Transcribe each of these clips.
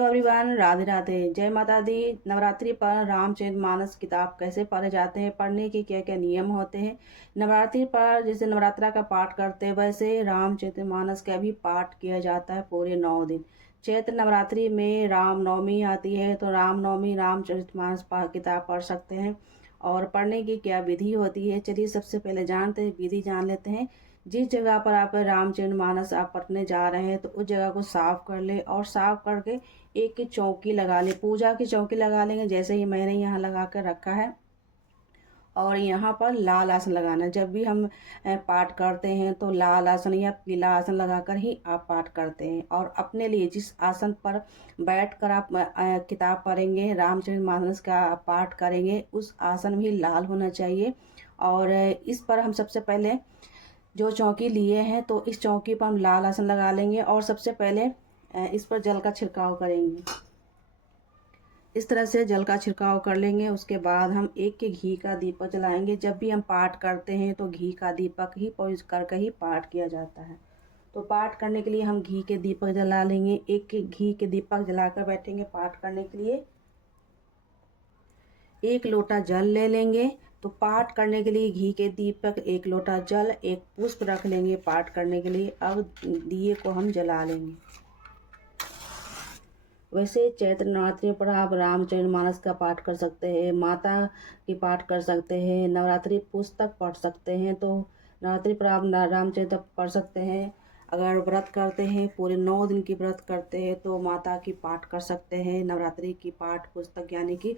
Hello everyone, Radhe Radhe, जय माता दी। नवरात्रि पर रामचरितमानस किताब कैसे पढ़े जाते हैं, पढ़ने के क्या क्या नियम होते हैं। नवरात्रि पर जैसे नवरात्रा का पाठ करते हैं वैसे रामचरितमानस का भी पाठ किया जाता है पूरे 9 दिन। चैत्र नवरात्रि में रामनवमी आती है तो रामनवमी रामचरितमानस किताब पढ़ सकते हैं। और पढ़ने की क्या विधि होती है, चलिए सबसे पहले जानते हैं, विधि जान लेते हैं। जिस जगह पर आप रामचरितमानस आप पढ़ने जा रहे हैं तो उस जगह को साफ कर ले और साफ करके एक की चौकी लगा ले, पूजा की चौकी लगा लेंगे जैसे ही मैंने यहाँ लगा कर रखा है। और यहाँ पर लाल आसन लगाना है। जब भी हम पाठ करते हैं तो लाल आसन या पीला आसन लगाकर ही आप पाठ करते हैं। और अपने लिए जिस आसन पर बैठकर आप किताब पढ़ेंगे, रामचरितमानस का पाठ करेंगे, उस आसन भी लाल होना चाहिए। और इस पर हम सबसे पहले जो चौकी लिए हैं तो इस चौकी पर हम लाल आसन लगा लेंगे और सबसे पहले इस पर जल का छिड़काव करेंगे। इस तरह से जल का छिड़काव कर लेंगे। उसके बाद हम एक के घी का दीपक जलाएंगे। जब भी हम पाठ करते हैं तो घी का दीपक ही प्रयोग करके ही पाठ किया जाता है। तो पाठ करने के लिए हम घी के दीपक जला लेंगे। एक के घी के दीपक जलाकर बैठेंगे पाठ करने के लिए। एक लोटा जल ले लेंगे। तो पाठ करने के लिए घी के दीपक, एक लोटा जल, एक पुष्प रख लेंगे पाठ करने के लिए। अब दिए को हम जला लेंगे। वैसे चैत्र नवरात्रि पर आप रामचरितमानस का पाठ कर सकते हैं, माता की पाठ कर सकते हैं, नवरात्रि पुस्तक पढ़ सकते हैं। तो नवरात्रि पर आप रामचरित पढ़ सकते हैं। अगर व्रत करते हैं, पूरे 9 दिन की व्रत करते हैं तो माता की पाठ कर सकते हैं। नवरात्रि की पाठ पुस्तक यानी कि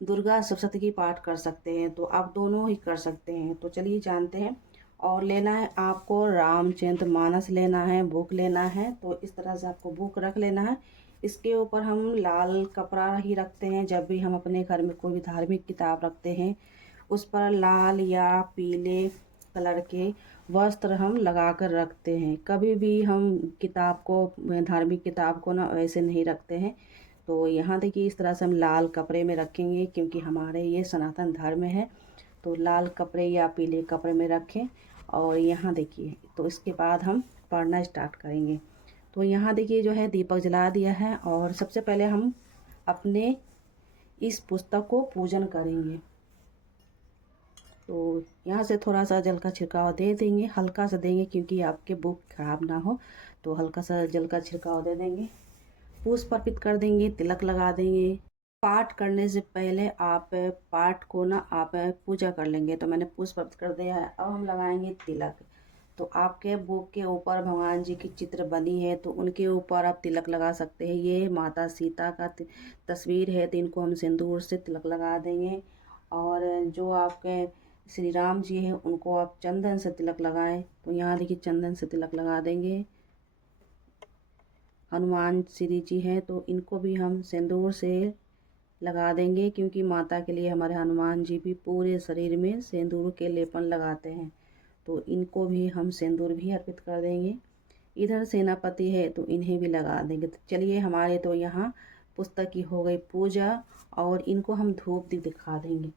दुर्गा सप्तशती की पाठ कर सकते हैं। तो आप दोनों ही कर सकते हैं। तो चलिए जानते हैं। और लेना है आपको रामचरितमानस लेना है, बुक लेना है। तो इस तरह से आपको बुक रख लेना है। इसके ऊपर हम लाल कपड़ा ही रखते हैं। जब भी हम अपने घर में कोई भी धार्मिक किताब रखते हैं उस पर लाल या पीले कलर के वस्त्र हम लगा कर रखते हैं। कभी भी हम किताब को, धार्मिक किताब को ना वैसे नहीं रखते हैं। तो यहाँ देखिए इस तरह से हम लाल कपड़े में रखेंगे क्योंकि हमारे ये सनातन धर्म है। तो लाल कपड़े या पीले कपड़े में रखें। और यहाँ देखिए तो इसके बाद हम पढ़ना स्टार्ट करेंगे। तो यहाँ देखिए जो है दीपक जला दिया है और सबसे पहले हम अपने इस पुस्तक को पूजन करेंगे। तो यहाँ से थोड़ा सा जल का छिड़काव दे देंगे, हल्का सा देंगे क्योंकि आपके बुक खराब ना हो। तो हल्का सा जल का छिड़काव दे देंगे, पुष्प अर्पित कर देंगे, तिलक लगा देंगे। पाठ करने से पहले आप पाठ को ना आप पूजा कर लेंगे। तो मैंने पुष्प अर्पित कर दिया है। अब हम लगाएंगे तिलक। तो आपके बुक के ऊपर भगवान जी की चित्र बनी है तो उनके ऊपर आप तिलक लगा सकते हैं। ये माता सीता का तस्वीर है तो इनको हम सिंदूर से तिलक लगा देंगे। और जो आपके श्री राम जी हैं उनको आप चंदन से तिलक लगाएं। तो यहाँ देखिए चंदन से तिलक लगा देंगे। हनुमान श्री जी हैं तो इनको भी हम सिंदूर से लगा देंगे क्योंकि माता के लिए हमारे हनुमान जी भी पूरे शरीर में सिंदूर के लेपन लगाते हैं। तो इनको भी हम सिंदूर भी अर्पित कर देंगे। इधर सेनापति है तो इन्हें भी लगा देंगे। तो चलिए हमारे तो यहाँ पुस्तक की हो गई पूजा और इनको हम धूप दीप दिखा देंगे।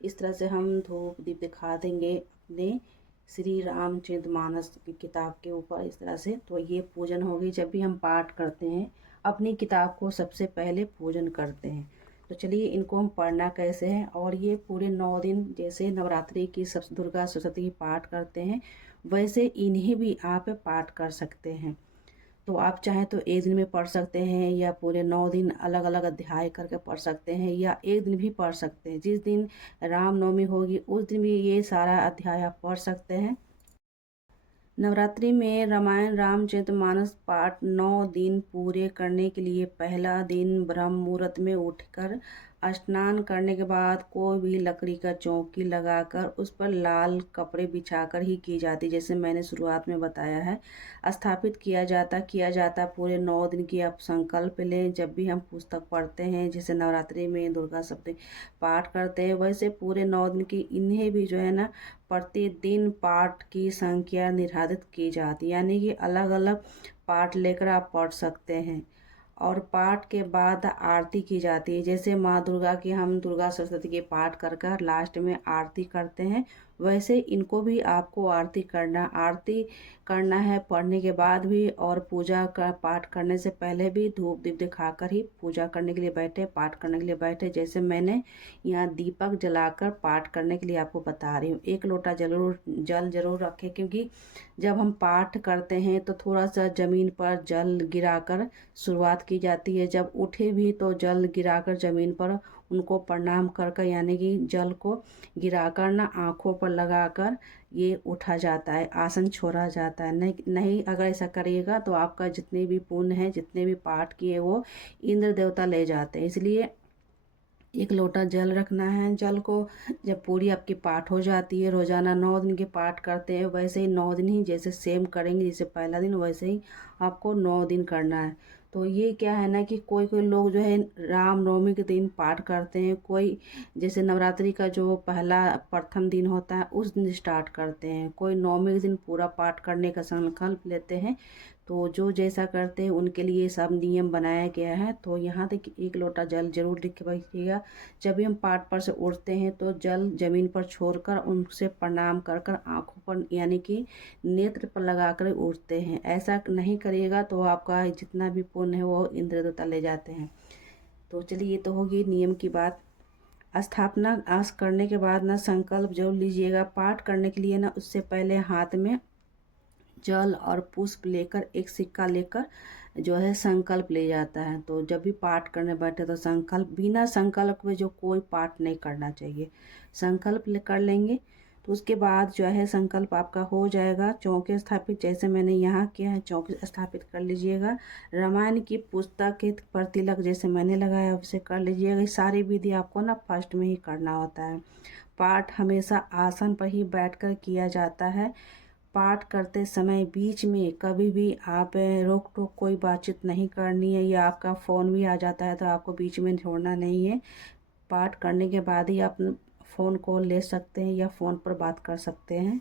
इस तरह से हम धूप दीप दिखा देंगे अपने श्री रामचरितमानस की किताब के ऊपर इस तरह से। तो ये पूजन हो गई। जब भी हम पाठ करते हैं अपनी किताब को सबसे पहले पूजन करते हैं। तो चलिए इनको हम पढ़ना कैसे हैं। और ये पूरे 9 दिन जैसे नवरात्रि की सब दुर्गा सप्तशती की पाठ करते हैं वैसे इन्हें भी आप पाठ कर सकते हैं। तो आप चाहें तो एक दिन में पढ़ सकते हैं या पूरे 9 दिन अलग अलग अध्याय करके पढ़ सकते हैं या एक दिन भी पढ़ सकते हैं। जिस दिन रामनवमी होगी उस दिन भी ये सारा अध्याय आप पढ़ सकते हैं। नवरात्रि में रामायण रामचरितमानस पाठ 9 दिन पूरे करने के लिए पहला दिन ब्रह्म मुहूर्त में उठकर स्नान करने के बाद कोई भी लकड़ी का चौकी लगाकर उस पर लाल कपड़े बिछाकर ही की जाती, जैसे मैंने शुरुआत में बताया है। स्थापित किया जाता पूरे 9 दिन की आप संकल्प लें। जब भी हम पुस्तक पढ़ते हैं जैसे नवरात्रि में दुर्गा सप्तशती पाठ करते हैं वैसे पूरे 9 दिन की इन्हें भी जो है ना प्रतिदिन पाठ की संख्या निर्धारित की जाती है, यानी कि अलग अलग पाठ लेकर आप पढ़ सकते हैं। और पाठ के बाद आरती की जाती है। जैसे माँ दुर्गा की हम दुर्गा सप्तशती के पाठ कर कर लास्ट में आरती करते हैं वैसे इनको भी आपको आरती करना है पढ़ने के बाद भी, और पूजा का पाठ करने से पहले भी धूप दीप दिखाकर ही पूजा करने के लिए बैठे, पाठ करने के लिए बैठे। जैसे मैंने यहाँ दीपक जलाकर पाठ करने के लिए आपको बता रही हूँ। 1 लोटा जल जरूर रखें, क्योंकि जब हम पाठ करते हैं तो थोड़ा सा ज़मीन पर जल गिराकर शुरुआत की जाती है। जब उठे भी तो जल गिराकर ज़मीन पर उनको प्रणाम कर यानी कि जल को गिराकर ना आँखों पर लगाकर ये उठा जाता है, आसन छोड़ा जाता है। नहीं अगर ऐसा करिएगा तो आपका जितने भी पुण्य है, जितने भी पाठ किए वो इंद्र देवता ले जाते हैं। इसलिए 1 लोटा जल रखना है। जल को जब पूरी आपकी पाठ हो जाती है, रोज़ाना 9 दिन के पाठ करते हैं, वैसे ही 9 दिन ही जैसे सेम करेंगे, जैसे पहला दिन वैसे ही आपको 9 दिन करना है। तो ये क्या है ना कि कोई कोई लोग जो है रामनवमी के दिन पाठ करते हैं, कोई जैसे नवरात्रि का जो प्रथम दिन होता है उस दिन स्टार्ट करते हैं, कोई नवमी के दिन पूरा पाठ करने का संकल्प लेते हैं। तो जो जैसा करते हैं उनके लिए सब नियम बनाया गया है। तो यहाँ तक 1 लोटा जल जरूर लिख के रखिएगा। जब भी हम पाठ पर से उठते हैं तो जल जमीन पर छोड़कर उनसे प्रणाम कर आँखों पर यानी कि नेत्र पर लगाकर उठते हैं। ऐसा नहीं करिएगा तो आपका जितना भी पुण्य है वो इंद्र देवता ले जाते हैं। तो चलिए, ये तो होगी नियम की बात। स्थापना आस करने के बाद ना संकल्प जरूर लीजिएगा। पाठ करने के लिए ना उससे पहले हाथ में जल और पुष्प लेकर, एक सिक्का लेकर जो है संकल्प ले जाता है। तो जब भी पाठ करने बैठे तो बिना संकल्प में जो कोई पाठ नहीं करना चाहिए। संकल्प कर लेंगे तो उसके बाद जो है संकल्प आपका हो जाएगा। चौके स्थापित जैसे मैंने यहाँ किया है, चौके स्थापित कर लीजिएगा। रामायण की पुस्तक के पर तिलक जैसे मैंने लगाया उसे कर लीजिएगा। ये सारी विधि आपको ना फर्स्ट में ही करना होता है। पाठ हमेशा आसन पर ही बैठकर किया जाता है। पाठ करते समय बीच में कभी भी आप रोक टोक कोई बातचीत नहीं करनी है, या आपका फ़ोन भी आ जाता है तो आपको बीच में छोड़ना नहीं है। पाठ करने के बाद ही आप फ़ोन कॉल ले सकते हैं या फ़ोन पर बात कर सकते हैं।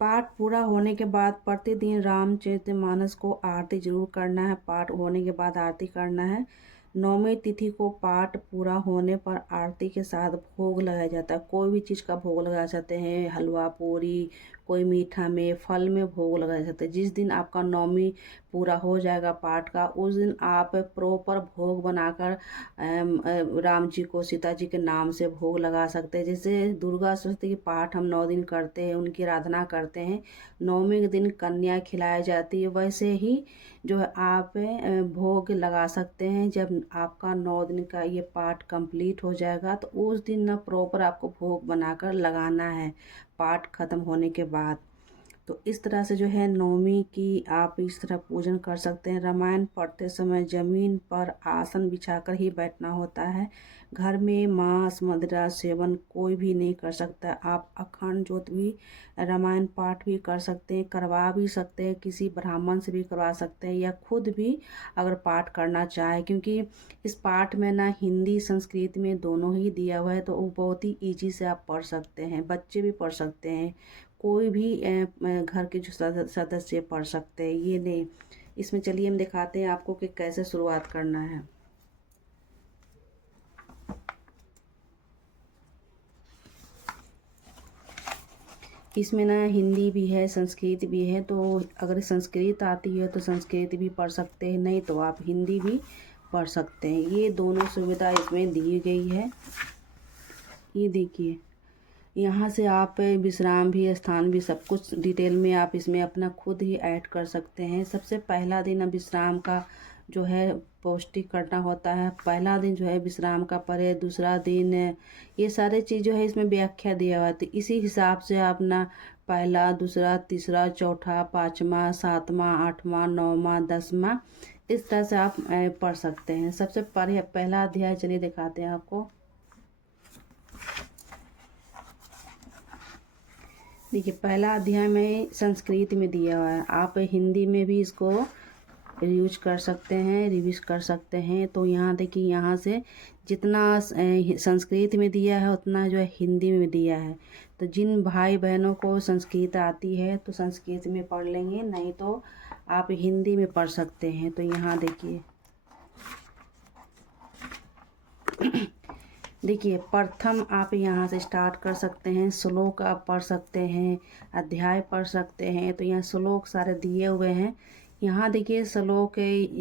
पाठ पूरा होने के बाद प्रतिदिन रामचरितमानस को आरती जरूर करना है। पाठ होने के बाद आरती करना है। नौमी तिथि को पाठ पूरा होने पर आरती के साथ भोग लगाया जाता है। कोई भी चीज़ का भोग लगा सकते हैं, हलवा पूरी, कोई मीठा में, फल में भोग लगाया जाता है। जिस दिन आपका नौमी पूरा हो जाएगा पाठ का, उस दिन आप प्रॉपर भोग बनाकर राम जी को, सीता जी के नाम से भोग लगा सकते हैं। जैसे दुर्गा सप्तमी की पाठ हम 9 दिन करते हैं, उनकी आराधना करते हैं, नौमी के दिन कन्या खिलाई जाती है, वैसे ही जो है आप भोग लगा सकते हैं। जब आपका 9 दिन का ये पाठ कंप्लीट हो जाएगा तो उस दिन ना प्रॉपर आपको भोग बनाकर लगाना है पाठ खत्म होने के बाद। तो इस तरह से जो है नवमी की आप इस तरह पूजन कर सकते हैं। रामायण पढ़ते समय ज़मीन पर आसन बिछाकर ही बैठना होता है। घर में मांस मदिरा सेवन कोई भी नहीं कर सकता। आप अखंड ज्योत भी रामायण पाठ भी कर सकते हैं, करवा भी सकते हैं, किसी ब्राह्मण से भी करवा सकते हैं, या खुद भी अगर पाठ करना चाहे, क्योंकि इस पाठ में ना हिंदी संस्कृत में दोनों ही दिया हुआ है। तो वो बहुत ही ईजी से आप पढ़ सकते हैं, बच्चे भी पढ़ सकते हैं, कोई भी घर के जो सदस्य पढ़ सकते हैं। ये नहीं, इसमें चलिए हम दिखाते हैं आपको कि कैसे शुरुआत करना है। इसमें ना हिंदी भी है, संस्कृत भी है। तो अगर संस्कृत आती है तो संस्कृत भी पढ़ सकते हैं, नहीं तो आप हिंदी भी पढ़ सकते हैं। ये दोनों सुविधा इसमें दी गई है। ये देखिए, यहाँ से आप विश्राम भी, स्थान भी, सब कुछ डिटेल में आप इसमें अपना खुद ही ऐड कर सकते हैं। सबसे पहला दिन विश्राम का जो है पौष्टिक करना होता है। पहला दिन जो है विश्राम का परे, दूसरा दिन ये सारे चीज़ जो है इसमें व्याख्या दिया हुआ है। तो इसी हिसाब से आप ना पहला, दूसरा, तीसरा, चौथा, पाँचवा, सातवां, आठवां, नौवां, 10वां, इस तरह से आप पढ़ सकते हैं। सबसे पहला अध्याय चलिए दिखाते हैं आपको। देखिए, पहला अध्याय में संस्कृत में दिया हुआ है, आप हिंदी में भी इसको यूज कर सकते हैं, रिवीज कर सकते हैं। तो यहाँ देखिए, यहाँ से जितना संस्कृत में दिया है उतना जो है हिंदी में दिया है। तो जिन भाई बहनों को संस्कृत आती है तो संस्कृत में पढ़ लेंगे, नहीं तो आप हिंदी में पढ़ सकते हैं। तो यहाँ देखिए देखिए, प्रथम आप यहाँ से स्टार्ट कर सकते हैं, श्लोक आप पढ़ सकते हैं, अध्याय पढ़ सकते हैं। तो यहाँ श्लोक सारे दिए हुए हैं। यहाँ देखिए श्लोक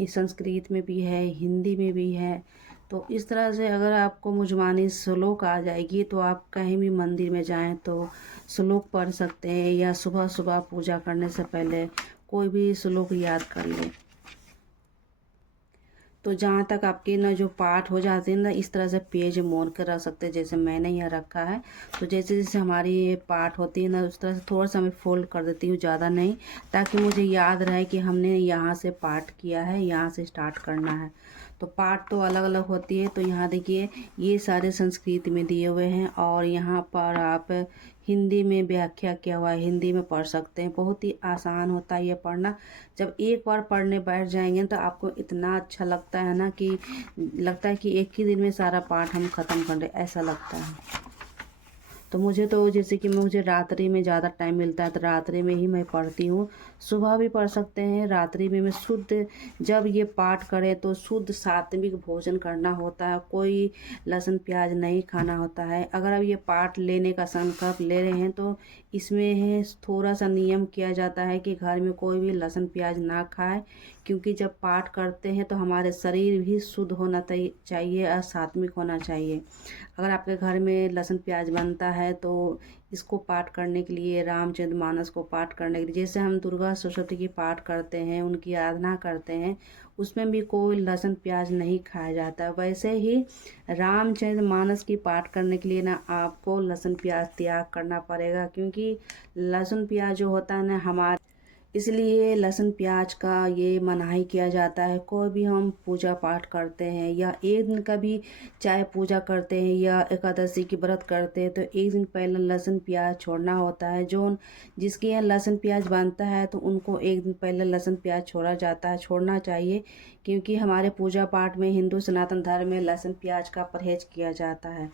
संस्कृत में भी है, हिंदी में भी है। तो इस तरह से अगर आपको मुजमानी श्लोक आ जाएगी तो आप कहीं भी मंदिर में जाएं तो श्लोक पढ़ सकते हैं, या सुबह सुबह पूजा करने से पहले कोई भी श्लोक याद कर लें। तो जहाँ तक आपके ना जो पार्ट हो जाते हैं ना, इस तरह से पेज मोड़ कर रख सकते हैं, जैसे मैंने यहाँ रखा है। तो जैसे जैसे हमारी ये पार्ट होती है ना, उस तरह से थोड़ा सा मैं फोल्ड कर देती हूँ, ज़्यादा नहीं, ताकि मुझे याद रहे कि हमने यहाँ से पार्ट किया है, यहाँ से स्टार्ट करना है। तो पार्ट तो अलग अलग होती है। तो यहाँ देखिए ये सारे संस्कृत में दिए हुए हैं, और यहाँ पर आप हिंदी में व्याख्या किया हुआ है, हिंदी में पढ़ सकते हैं। बहुत ही आसान होता है ये पढ़ना। जब एक बार पढ़ने बैठ जाएंगे तो आपको इतना अच्छा लगता है ना, कि लगता है कि एक ही दिन में सारा पाठ हम ख़त्म कर रहे, ऐसा लगता है। तो मुझे तो जैसे कि मुझे रात्रि में ज़्यादा टाइम मिलता है तो रात्रि में ही मैं पढ़ती हूँ। सुबह भी पढ़ सकते हैं, रात्रि में मैं शुद्ध जब ये पाठ करें तो शुद्ध सात्विक भोजन करना होता है, कोई लहसुन प्याज नहीं खाना होता है। अगर अब ये पाठ लेने का संकल्प ले रहे हैं तो इसमें है थोड़ा सा नियम किया जाता है कि घर में कोई भी लहसुन प्याज ना खाए, क्योंकि जब पाठ करते हैं तो हमारे शरीर भी शुद्ध होना चाहिए और सात्विक होना चाहिए। अगर आपके घर में लहसुन प्याज बनता है तो इसको पाठ करने के लिए, रामचरितमानस को पाठ करने के लिए, जैसे हम दुर्गा सरस्वती की पाठ करते हैं, उनकी आराधना करते हैं, उसमें भी कोई लहसुन प्याज नहीं खाया जाता। वैसे ही रामचरितमानस की पाठ करने के लिए ना आपको लहसुन प्याज त्याग करना पड़ेगा, क्योंकि लहसुन प्याज जो होता है ना हमारे, इसलिए लहसुन प्याज का ये मनाही किया जाता है। कोई भी हम पूजा पाठ करते हैं या एक दिन का भी चाहे पूजा करते हैं या एकादशी की व्रत करते हैं, तो एक दिन पहले लहसुन प्याज छोड़ना होता है। जो जिसके यहाँ लहसुन प्याज बनता है तो उनको एक दिन पहले लहसुन प्याज छोड़ा जाता है, छोड़ना चाहिए, क्योंकि हमारे पूजा पाठ में, हिंदू सनातन धर्म में लहसुन प्याज का परहेज किया जाता है।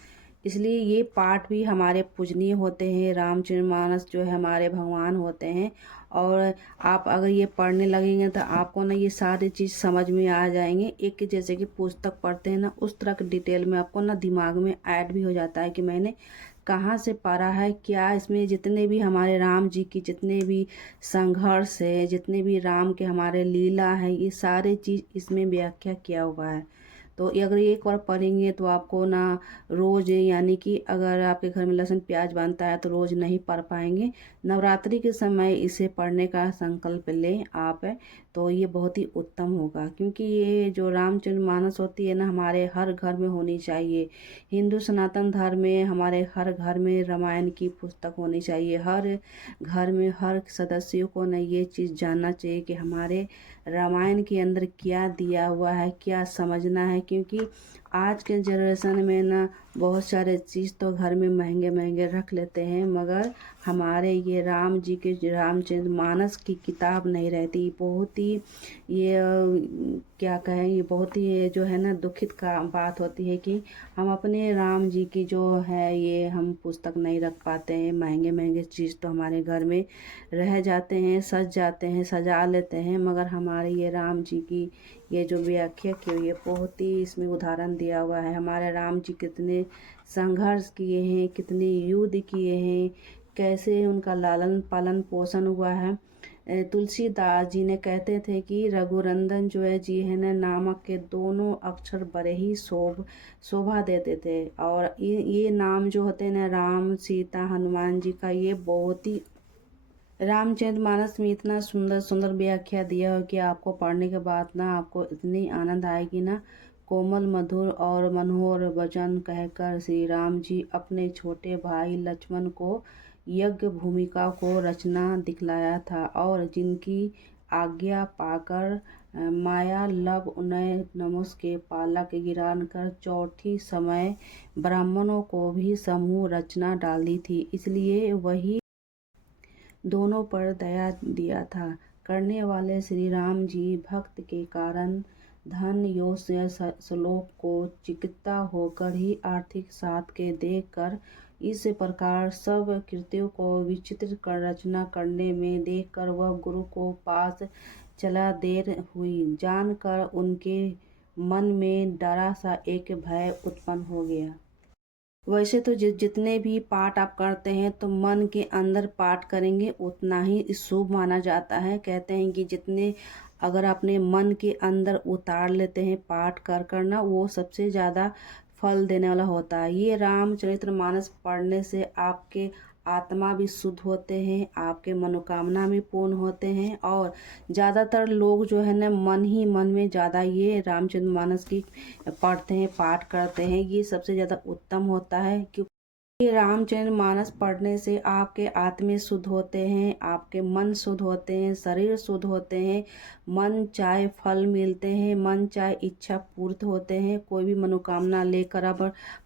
इसलिए ये पाठ भी हमारे पूजनीय होते हैं। रामचरितमानस जो है हमारे भगवान होते हैं, और आप अगर ये पढ़ने लगेंगे तो आपको ना ये सारी चीज़ समझ में आ जाएंगे। एक जैसे कि पुस्तक पढ़ते हैं ना, उस तरह की डिटेल में आपको ना दिमाग में ऐड भी हो जाता है कि मैंने कहाँ से पढ़ा है, क्या इसमें जितने भी हमारे राम जी की जितने भी संघर्ष है, जितने भी राम के हमारे लीला है, ये सारे चीज़ इसमें व्याख्या किया हुआ है। तो ये अगर एक बार पढ़ेंगे तो आपको ना रोज़, यानी कि अगर आपके घर में लहसुन प्याज बनता है तो रोज़ नहीं पढ़ पाएंगे। नवरात्रि के समय इसे पढ़ने का संकल्प लें आप, तो ये बहुत ही उत्तम होगा, क्योंकि ये जो रामचरितमानस होती है ना, हमारे हर घर में होनी चाहिए। हिंदू सनातन धर्म में हमारे हर घर में रामायण की पुस्तक होनी चाहिए। हर घर में हर सदस्यों को ना ये चीज़ जानना चाहिए कि हमारे रामायण के अंदर क्या दिया हुआ है, क्या समझना है। क्योंकि आज के जनरेशन में ना बहुत सारे चीज़ तो घर में महंगे महंगे रख लेते हैं, मगर हमारे ये राम जी के रामचरितमानस की किताब नहीं रहती। बहुत ही ये क्या कहें, ये बहुत ही जो है ना दुखित का बात होती है कि हम अपने राम जी की जो है ये हम पुस्तक नहीं रख पाते हैं। महंगे महंगे चीज़ तो हमारे घर में रह जाते हैं, सज जाते हैं, सजा लेते हैं, मगर हमारे ये राम जी की ये जो व्याख्या की हुई है, बहुत ही इसमें उदाहरण दिया हुआ है। हमारे राम जी कितने संघर्ष किए हैं, कितने युद्ध किए हैं, कैसे उनका लालन पालन पोषण हुआ है। तुलसीदास जी ने कहते थे कि रघुनंदन जो है जी है ना, नामक के दोनों अक्षर बड़े ही शोभा देते थे। और ये नाम जो होते हैं ना, राम सीता हनुमान जी का, ये बहुत ही रामचरितमानस में इतना सुंदर सुंदर व्याख्या दिया हो कि आपको पढ़ने के बाद ना आपको इतनी आनंद आएगी ना। कोमल मधुर और मनोहर वचन कहकर श्री राम जी अपने छोटे भाई लक्ष्मण को यज्ञ भूमिका को रचना दिखलाया था, और जिनकी आज्ञा पाकर माया लब उन्हें नमुस के पालक गिरान कर चौथी समय ब्राह्मणों को भी समूह रचना डाली थी। इसलिए वही दोनों पर दया दिया था। करने वाले श्री राम जी भक्त के कारण धन यश श्लोक को चिकित्सा होकर ही आर्थिक साथ के देख कर, इस प्रकार सब कृत्यों को विचित्र कर रचना करने में देखकर वह गुरु को पास चला देर हुई जानकर उनके मन में डरा सा एक भय उत्पन्न हो गया। वैसे तो जितने भी पाठ आप करते हैं तो मन के अंदर पाठ करेंगे उतना ही शुभ माना जाता है। कहते हैं कि जितने अगर अपने मन के अंदर उतार लेते हैं पाठ कर करना, वो सबसे ज़्यादा फल देने वाला होता है। ये रामचरितमानस पढ़ने से आपके आत्मा भी शुद्ध होते हैं, आपके मनोकामना भी पूर्ण होते हैं। और ज़्यादातर लोग जो है ना मन ही मन में ज़्यादा ये रामचरितमानस की पढ़ते हैं, पाठ करते हैं। ये सबसे ज़्यादा उत्तम होता है, क्योंकि ये रामचरितमानस पढ़ने से आपके आत्मे शुद्ध होते हैं, आपके मन शुद्ध होते हैं, शरीर शुद्ध होते हैं, मन चाहे फल मिलते हैं, मन चाहे इच्छा पूर्ति होते हैं। कोई भी मनोकामना लेकर आप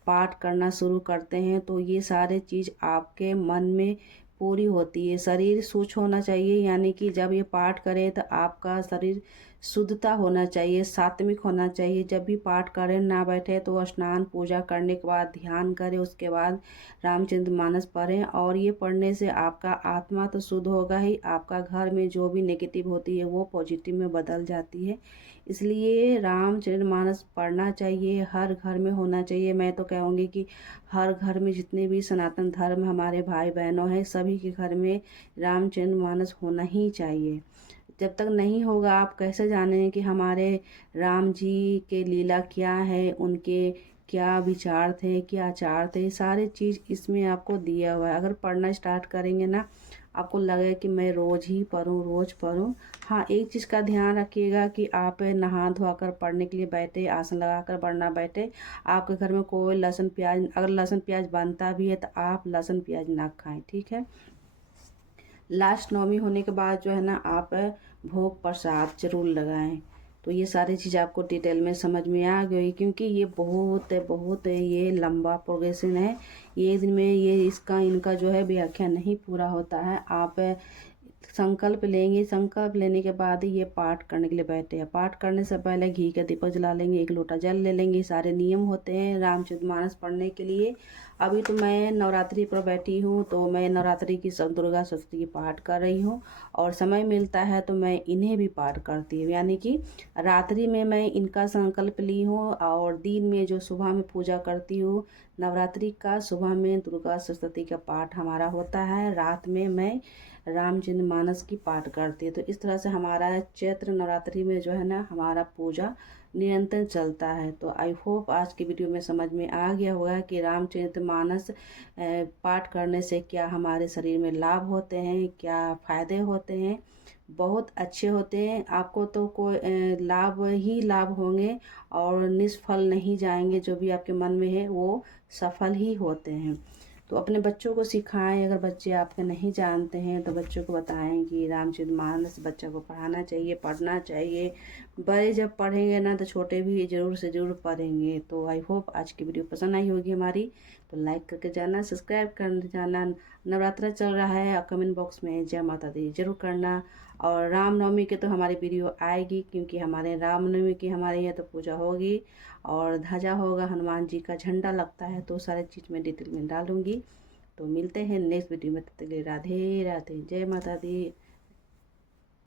पाठ करना शुरू करते हैं तो ये सारे चीज़ आपके मन में पूरी होती है। शरीर शुद्ध होना चाहिए, यानी कि जब ये पाठ करें तो आपका शरीर शुद्धता होना चाहिए, सात्विक होना चाहिए। जब भी पाठ करें ना बैठे तो स्नान पूजा करने के बाद ध्यान करें, उसके बाद रामचरितमानस पढ़ें। और ये पढ़ने से आपका आत्मा तो शुद्ध होगा ही, आपका घर में जो भी नेगेटिव होती है वो पॉजिटिव में बदल जाती है। इसलिए रामचरितमानस पढ़ना चाहिए, हर घर में होना चाहिए। मैं तो कहूँगी कि हर घर में जितने भी सनातन धर्म हमारे भाई बहनों हैं सभी के घर में रामचरितमानस होना ही चाहिए। जब तक नहीं होगा आप कैसे जानें कि हमारे राम जी के लीला क्या है, उनके क्या विचार थे, क्या आचार थे। सारी चीज़ इसमें आपको दिया हुआ है। अगर पढ़ना स्टार्ट करेंगे ना, आपको लगेगा कि मैं रोज़ ही पढूं, रोज़ पढूं। हाँ, एक चीज़ का ध्यान रखिएगा कि आप नहा धोआ कर पढ़ने के लिए बैठे, आसन लगा कर पढ़ना बैठे। आपके घर में कोई लहसुन प्याज, अगर लहसुन प्याज बनता भी है तो आप लहसुन प्याज ना खाएं, ठीक है। लास्ट नवमी होने के बाद जो है ना आप भोग प्रसाद जरूर लगाएं। तो ये सारी चीज़ आपको डिटेल में समझ में आ गई, क्योंकि ये बहुत ये लंबा प्रोग्रेशन है। ये दिन में ये इसका इनका जो है व्याख्या नहीं पूरा होता है। आप संकल्प लेंगे, संकल्प लेने के बाद ही ये पाठ करने के लिए बैठे हैं। पाठ करने से पहले घी का दीपक जला लेंगे, एक लोटा जल ले लेंगे। सारे नियम होते हैं रामचरितमानस पढ़ने के लिए। अभी तो मैं नवरात्रि पर बैठी हूँ, तो मैं नवरात्रि की सब दुर्गा सप्तशती की पाठ कर रही हूँ। और समय मिलता है तो मैं इन्हें भी पाठ करती हूँ, यानी कि रात्रि में मैं इनका संकल्प ली हूँ और दिन में जो सुबह में पूजा करती हूँ नवरात्रि का, सुबह में दुर्गा सप्तशती का पाठ हमारा होता है, रात में मैं रामचरितमानस की पाठ करती है। तो इस तरह से हमारा चैत्र नवरात्रि में जो है ना हमारा पूजा निरंतर चलता है। तो आई होप आज की वीडियो में समझ में आ गया होगा कि रामचरितमानस पाठ करने से क्या हमारे शरीर में लाभ होते हैं, क्या फ़ायदे होते हैं। बहुत अच्छे होते हैं। आपको तो कोई लाभ ही लाभ होंगे और निष्फल नहीं जाएंगे। जो भी आपके मन में है वो सफल ही होते हैं। तो अपने बच्चों को सिखाएं। अगर बच्चे आपके नहीं जानते हैं तो बच्चों को बताएं कि रामचरितमानस बच्चा को पढ़ाना चाहिए, पढ़ना चाहिए। बड़े जब पढ़ेंगे ना तो छोटे भी ज़रूर से ज़रूर पढ़ेंगे। तो आई होप आज की वीडियो पसंद आई होगी हमारी। तो लाइक करके जाना, सब्सक्राइब कर जाना। नवरात्रा चल रहा है और कमेंट बॉक्स में जय माता दी जरूर करना। और रामनवमी के तो हमारी वीडियो आएगी, क्योंकि हमारे रामनवमी की हमारे यहाँ तो पूजा होगी और ध्वजा होगा, हनुमान जी का झंडा लगता है। तो सारी चीज़ मैं डिटेल में डालूंगी। तो मिलते हैं नेक्स्ट वीडियो में, तब तक के लिए राधे राधे, जय माता दी।